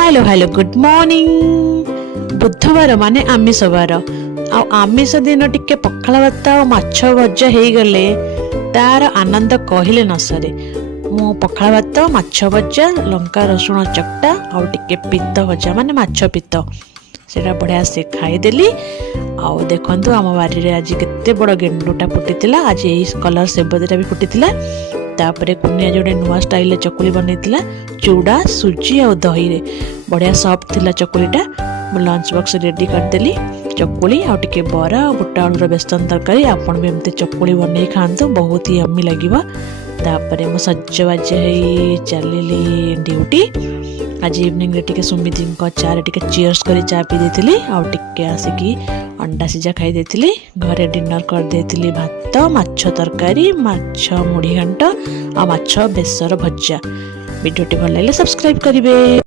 Hello hello good morning. बुधवार माने आमिष बार आमिष दिन टिके पखाल भात और माछ भजा हो गले तार आनंद कहले न सरे। मु पखाल भात माछ भजा लंका रसुण चकटा और टिके पित्त भजा माने माछ पित्त सेटा बढ़िया से खाईदेली। आउ देखु आम बारी आज केते बड़ गेंडुटा फुटी आज यही कलर सेबदीटा भी फुटी तापरे कुनिया जोड़े नुआ स्टाइल चकुली बन चूड़ा सुजी और दही रे बढ़िया सॉफ्ट थिला चकुलीटा। लंच बॉक्स रेडी करदेली चकुली आउ टिके बरा बुट आलूर बेसन तरकारी। आपन भी एमती चकुली बन खातु बहुत ही यम्मी लगे। तापरे मो सजबाज हो चलिली ड्यूटी। आज इवनिंग रे टिके सुमिदी चारे टिके चीयर्स करी चा पी देथिली आउ टिके आसिकी अंडा सिझा खाई देथिली। घरे डिनर कर देथिली भात माछ तरकारी माछ मुढ़ी घंट आ माछ बेसर भजा। वीडियोटी भल लागले सब्सक्राइब करिवे।